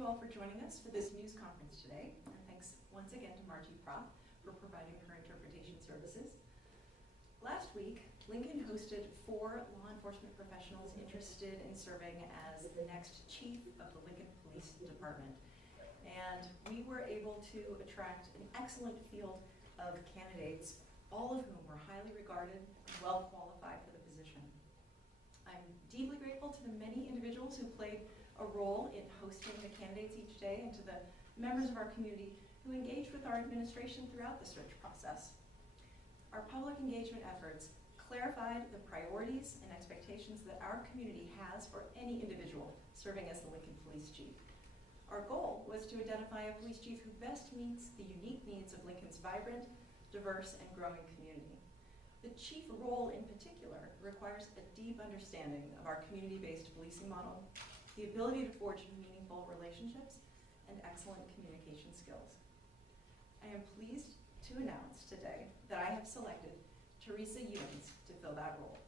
you all for joining us for this news conference today. And thanks once again to Margie Propp for providing her interpretation services. Last week, Lincoln hosted 4 law enforcement professionals interested in serving as the next chief of the Lincoln Police Department. And we were able to attract an excellent field of candidates, all of whom were highly regarded and well qualified for the position. I'm deeply grateful to the many individuals who played a role in hosting the candidates each day and to the members of our community who engaged with our administration throughout the search process. Our public engagement efforts clarified the priorities and expectations that our community has for any individual serving as the Lincoln Police Chief. Our goal was to identify a police chief who best meets the unique needs of Lincoln's vibrant, diverse, and growing community. The chief role in particular requires a deep understanding of our community-based policing model, the ability to forge meaningful relationships, and excellent communication skills. I am pleased to announce today that I have selected Teresa Ewens to fill that role.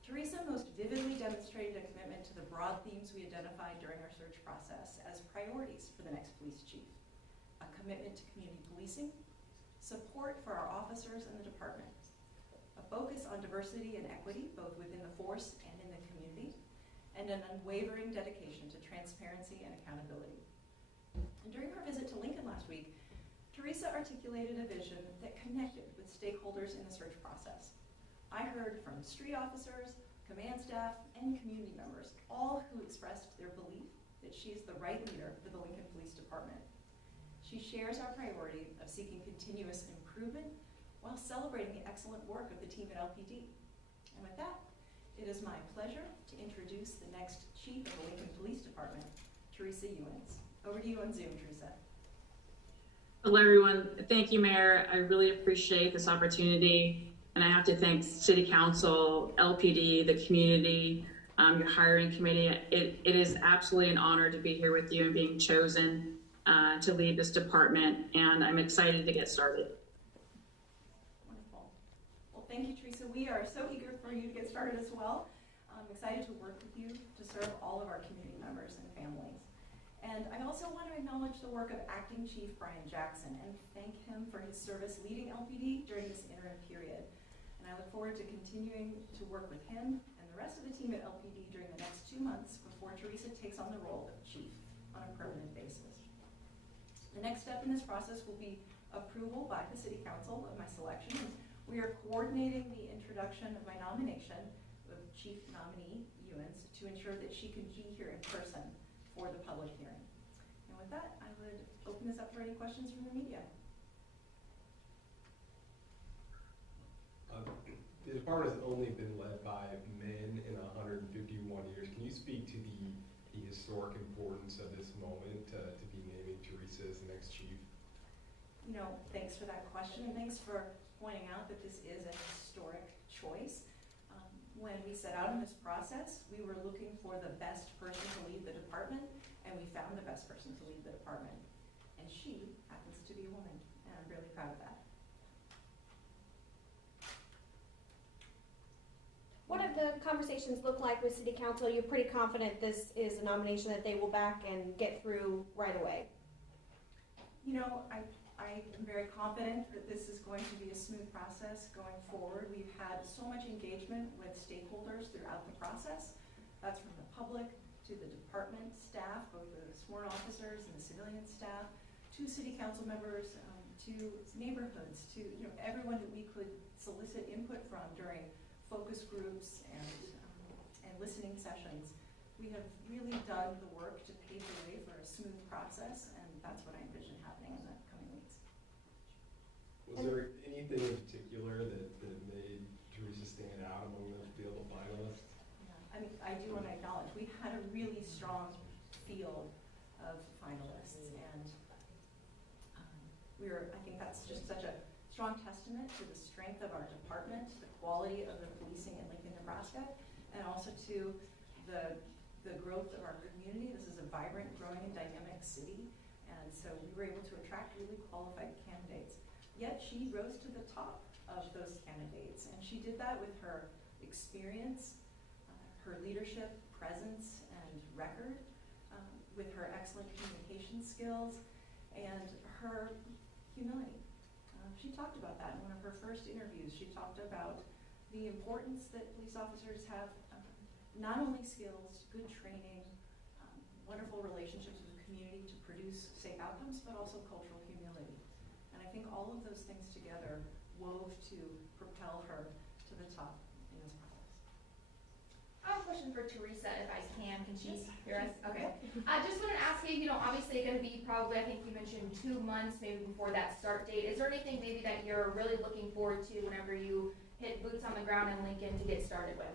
Teresa most vividly demonstrated a commitment to the broad themes we identified during our search process as priorities for the next police chief: a commitment to community policing, support for our officers and the department, a focus on diversity and equity both within the force and in the community, and an unwavering dedication to transparency and accountability. And during her visit to Lincoln last week, Teresa articulated a vision that connected with stakeholders in the search process. I heard from street officers, command staff, and community members, all who expressed their belief that she is the right leader for the Lincoln Police Department. She shares our priority of seeking continuous improvement while celebrating the excellent work of the team at LPD. And with that, it is my pleasure to introduce the next chief of the Lincoln Police Department, Teresa Ewens. Over to you on Zoom, Teresa. Hello, everyone. Thank you, Mayor. I really appreciate this opportunity. And I have to thank City Council, LPD, the community, your hiring committee. It is absolutely an honor to be here with you and being chosen to lead this department. And I'm excited to get started. Wonderful. Well, thank you, Teresa. We are so eager for you to get started as well. I'm excited to work with you to serve all of our community members and families. And I also want to acknowledge the work of Acting Chief Brian Jackson and thank him for his service leading LPD during this interim period. And I look forward to continuing to work with him and the rest of the team at LPD during the next 2 months before Teresa takes on the role of chief on a permanent basis. The next step in this process will be approval by the City Council of my selection. We are coordinating the introduction of my nomination of Chief Nominee Ewens to ensure that she can be here in person for the public hearing. And with that, I would open this up for any questions from the media. The department has only been led by men in 151 years. Can you speak to the historic importance of this moment to be naming Teresa as the next chief? You know, thanks for that question, and thanks for pointing out that this is a historic choice. When we set out in this process, we were looking for the best person to lead the department, and we found the best person to lead the department. And she happens to be a woman, and I'm really proud of that. What did the conversations look like with City Council? You're pretty confident this is a nomination that they will back and get through right away? You know, I am very confident that this is going to be a smooth process going forward. We've had so much engagement with stakeholders throughout the process. That's from the public to the department staff, both the sworn officers and the civilian staff, to City Council members, to neighborhoods, to everyone that we could solicit input from during focus groups and listening sessions. We have really done the work to pave the way for a smooth process, and that's what I envision happening in the coming weeks. Was there anything in particular that made Teresa stand out among the field of finalists? Yeah, I mean, I do want to acknowledge we had a really strong field of finalists, and I think that's just such a strong testament to the strength of our department, the quality of the policing in Lincoln, Nebraska, and also to the growth of our community. This is a vibrant, growing, and dynamic city, and so we were able to attract really qualified candidates. Yet she rose to the top of those candidates, and she did that with her experience, her leadership, presence, and record, with her excellent communication skills and her humility. She talked about that in one of her first interviews. She talked about the importance that police officers have not only skills, good training, wonderful relationships with the community to produce safe outcomes, but also cultural humility. And I think all of those things together wove to propel her to the top in this process. I have a question for Teresa, if I can. Can she Yes. hear us? Okay. I just wanted to ask you, obviously going to be probably, I think you mentioned 2 months maybe before that start date. Is there anything maybe that you're really looking forward to whenever you hit boots on the ground in Lincoln to get started with?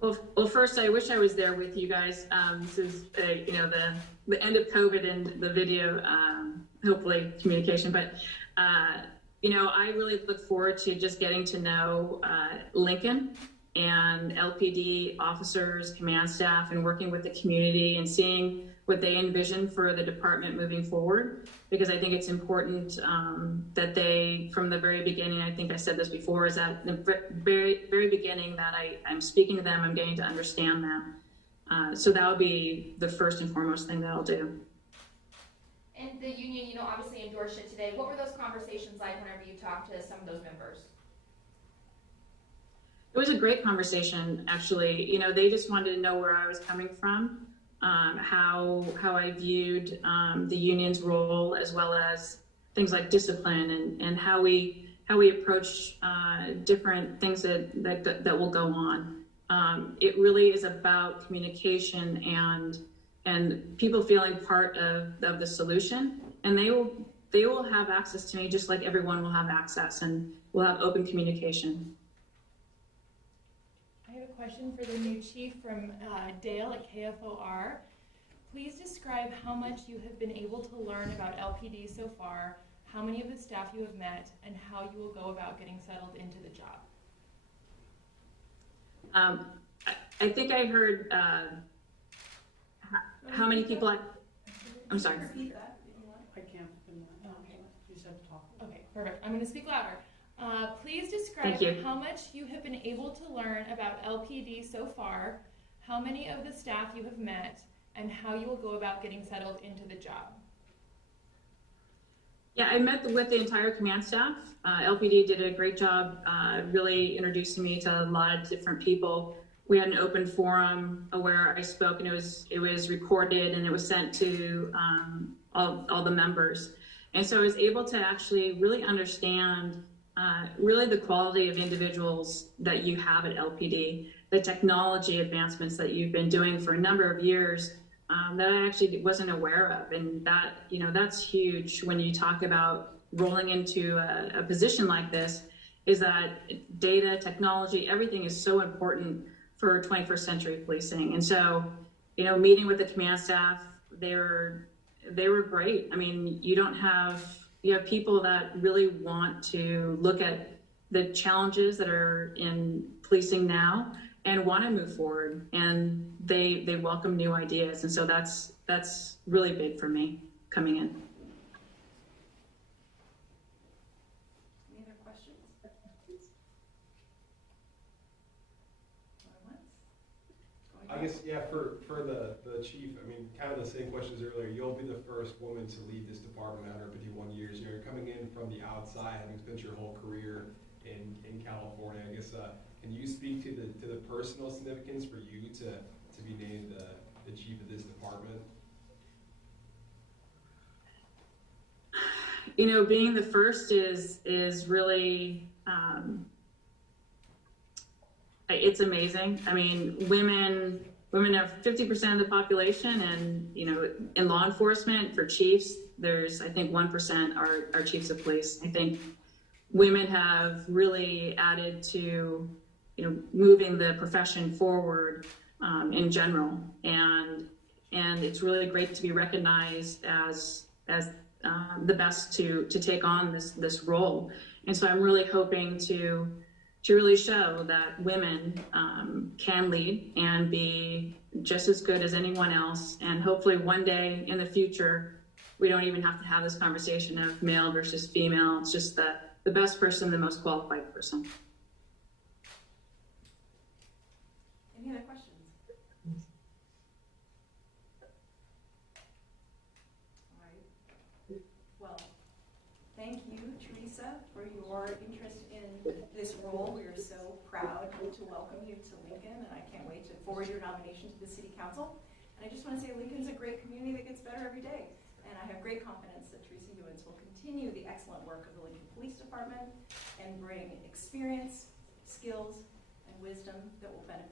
Well, first, I wish I was there with you guys. This is, the end of COVID and the video, hopefully communication. But, I really look forward to just getting to know Lincoln and LPD officers, command staff, and working with the community and seeing what they envision for the department moving forward. Because I think it's important that they, from the very beginning, I think I said this before, is that the very, very beginning that I'm speaking to them, I'm getting to understand them. So that would be the first and foremost thing that I'll do. And the union, obviously endorsed it today. What were those conversations like whenever you talked to some of those members? It was a great conversation, actually. They just wanted to know where I was coming from. How I viewed the union's role, as well as things like discipline and how we approach different things that will go on. It really is about communication and people feeling part of the solution, and they will have access to me just like everyone will have access, and we'll have open communication. I have a question for the new chief from Dale at KFOR. Please describe how much you have been able to learn about LPD so far, how many of the staff you have met, and how you will go about getting settled into the job. I think I heard how many people I'm sorry. Repeat that if you want. I can't. Okay. You said talk. Okay, perfect. I'm going to speak louder. Please describe Thank you. how much you have been able to learn about LPD so far, how many of the staff you have met, and how you will go about getting settled into the job. Yeah, I met with the entire command staff. LPD did a great job really introducing me to a lot of different people. We had an open forum where I spoke, and it was recorded and it was sent to all the members. And so I was able to actually really understand really the quality of individuals that you have at LPD, the technology advancements that you've been doing for a number of years that I actually wasn't aware of. And that, that's huge when you talk about rolling into a position like this, is that data, technology, everything is so important for 21st century policing. And so, meeting with the command staff, they were great. I mean, you have people that really want to look at the challenges that are in policing now and want to move forward, and they welcome new ideas. And so that's really big for me coming in. Any other questions? Going once? Going I twice? guess, yeah, for the chief, I mean, kind of the same questions earlier. You'll be the first woman to lead this department, 151 years. You're coming in from the outside, having spent your whole career in California. I guess, can you speak to the personal significance for you to be named the chief of this department? Being the first is really, it's amazing. I mean, women have 50% of the population, and, in law enforcement for chiefs, there's, I think 1% are chiefs of police. I think women have really added to, moving the profession forward in general. And it's really great to be recognized as the best to take on this role. And so I'm really hoping to really show that women can lead and be just as good as anyone else. And hopefully one day in the future, we don't even have to have this conversation of male versus female. It's just the best person, the most qualified person. Any other questions? Teresa, for your interest in this role. We are so proud to welcome you to Lincoln, and I can't wait to forward your nomination to the City Council. And I just want to say Lincoln's a great community that gets better every day. And I have great confidence that Teresa Ewens will continue the excellent work of the Lincoln Police Department and bring experience, skills, and wisdom that will benefit